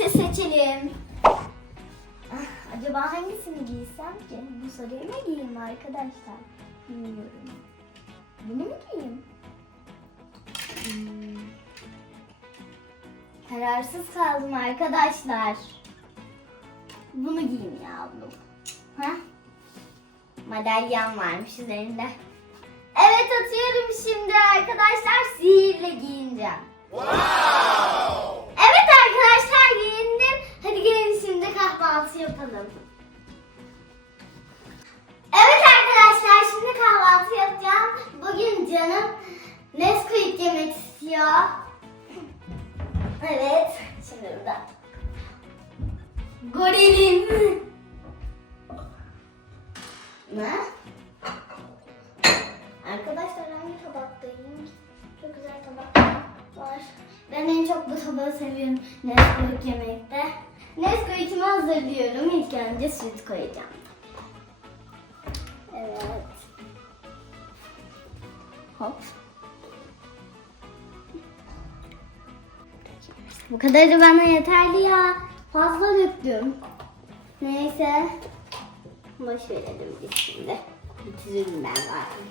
elbise seçelim. Ah, Acaba hangisini giysem ki? Bu sarıyı mı giyeyim arkadaşlar? Bilmiyorum. Bunu mu giyeyim? Hmm. Kararsız kaldım arkadaşlar. Bunu giyeyim ya ablam. Ha? Madalyan varmış üzerinde. Evet atıyorum şimdi arkadaşlar sihirle giyineceğim. Evet istiyor. Evet. Şimdi burada. Gorilim. Ne? Arkadaşlar hangi tabaktayım? Çok güzel tabaklar var. Ben en çok bu tabağı seviyorum. Nesquik yemekte. Nesquik'imi hazırlıyorum. İlk önce süt koyacağım. Evet. Hop. Bu kadarı bana yeterli ya. Fazla döktüm. Neyse. Boş verelim biz şimdi. Bitiririm ben zaten.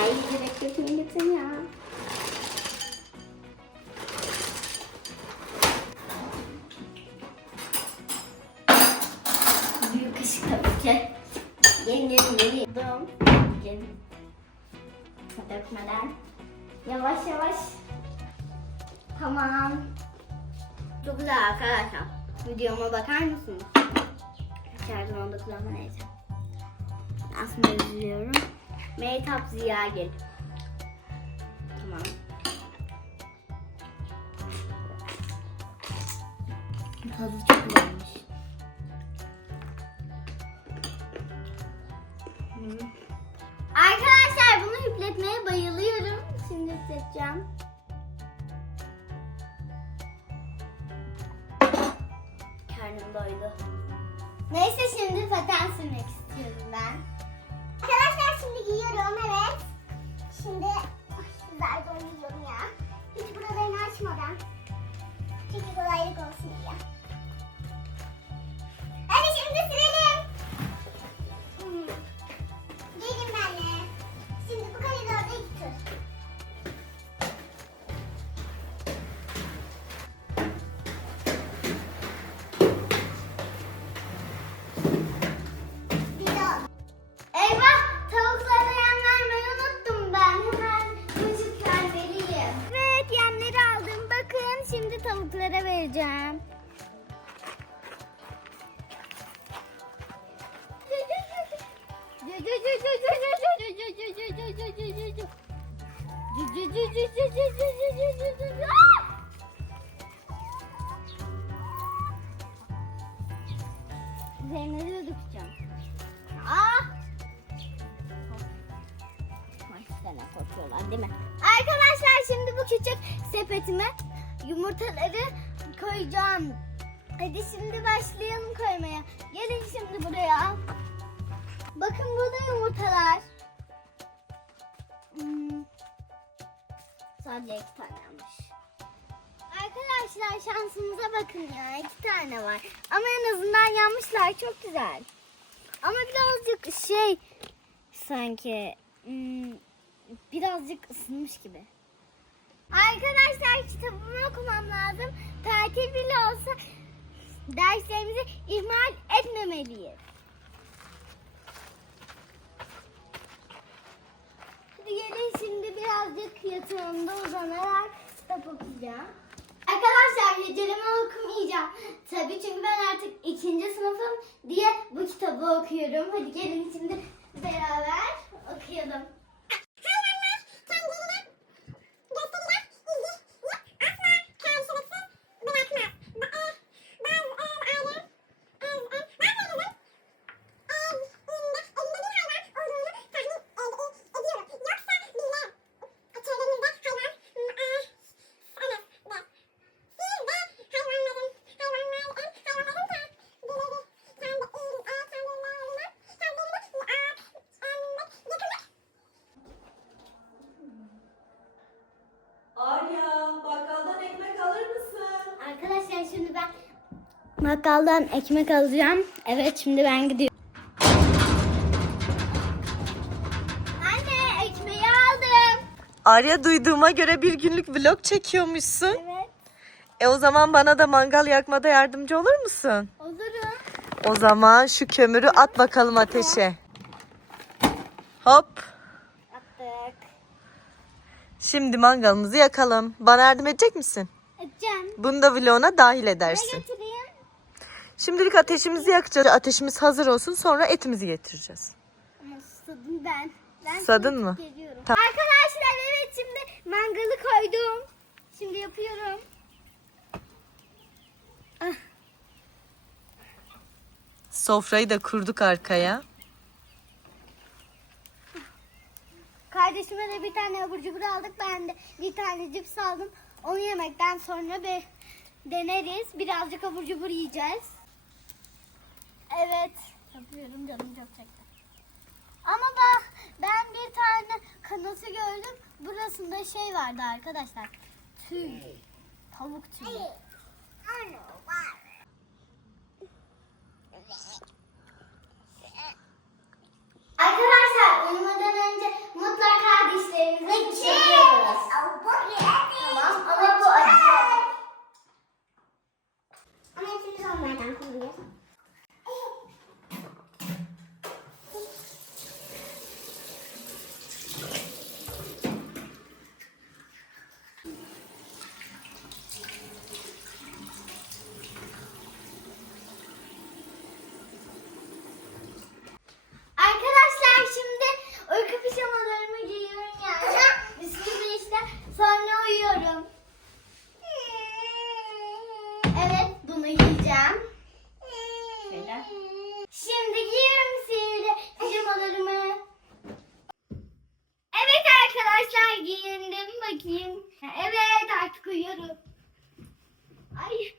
Ay direkt götürün gitsin ya. Büyük kaşık tabii ki. Gelin gelin gelin. Dım. Gelin. Dökmeden. Yavaş yavaş. Tamam. Çok güzel arkadaşlar. Videoma bakar mısınız? Her zaman da kullanma neyse. Aslında üzülüyorum. Mehtap Ziyagil. Tamam. Tadı çok güzelmiş. Hissedeceğim. Karnım doydu. Neyse şimdi paten sürmek istiyorum ben. Arkadaşlar şimdi giyiyorum evet. Şimdi ay, güzel giyiyorum ya. Hiç buralarını açmadan. Şimdi tavuklara vereceğim. Üzerine de dökeceğim. Aa! Maçlarına korkuyorlar değil mi? Arkadaşlar şimdi bu küçük sepetime yumurtaları koyacağım. Hadi şimdi başlayalım koymaya. Gelin şimdi buraya. Bakın burada yumurtalar. Hmm. Sadece iki tane almış. Arkadaşlar şansımıza bakın ya. iki tane var. Ama en azından yanmışlar. Çok güzel. Ama birazcık şey sanki hmm, birazcık ısınmış gibi. Arkadaşlar kitabımı okumam lazım. Tatil bile olsa derslerimizi ihmal etmemeliyiz. Hadi gelin şimdi birazcık yatağımda uzanarak kitap okuyacağım. Arkadaşlar heceleme okumayacağım. Tabii çünkü ben artık ikinci sınıfım diye bu kitabı okuyorum. Hadi gelin şimdi beraber okuyalım. Bakkaldan ekmek alacağım. Evet şimdi ben gidiyorum. Anne ekmeği aldım. Arya duyduğuma göre bir günlük vlog çekiyormuşsun. Evet. E o zaman bana da mangal yakmada yardımcı olur musun? Olurum. O zaman şu kömürü at bakalım ateşe. Hop. Attık. Şimdi mangalımızı yakalım. Bana yardım edecek misin? Edeceğim. Bunu da vloguna dahil edersin. Şimdilik ateşimizi yakacağız. Ateşimiz hazır olsun sonra etimizi getireceğiz. Ama susadım ben. Ben Susadın mı? Tamam. Arkadaşlar evet şimdi mangalı koydum. Şimdi yapıyorum. Sofrayı da kurduk arkaya. Kardeşime de bir tane abur cubur aldık. Ben de bir tane cips aldım. Onu yemekten sonra bir deneriz. Birazcık abur cubur yiyeceğiz. Evet. Yapıyorum canım çok çekti. Ama ben, ben bir tane kanosu gördüm. Burasında şey vardı arkadaşlar. Tüy. Tavuk tüyü. Arkadaşlar uyumadan önce mutlaka dişlerimizi fırçalıyoruz. Tamam ama bu acı. Ama hepimiz onlardan kullanıyoruz. Arkadaşlar şimdi uyku pijamalarımı giyiyorum yani. Bisküvi işte sonra uyuyorum. Evet bunu giyeceğim. Şöyle. Şimdi giyiyorum sihirli pijamalarımı. Evet arkadaşlar giyindim bakayım. Evet artık uyuyorum. Ay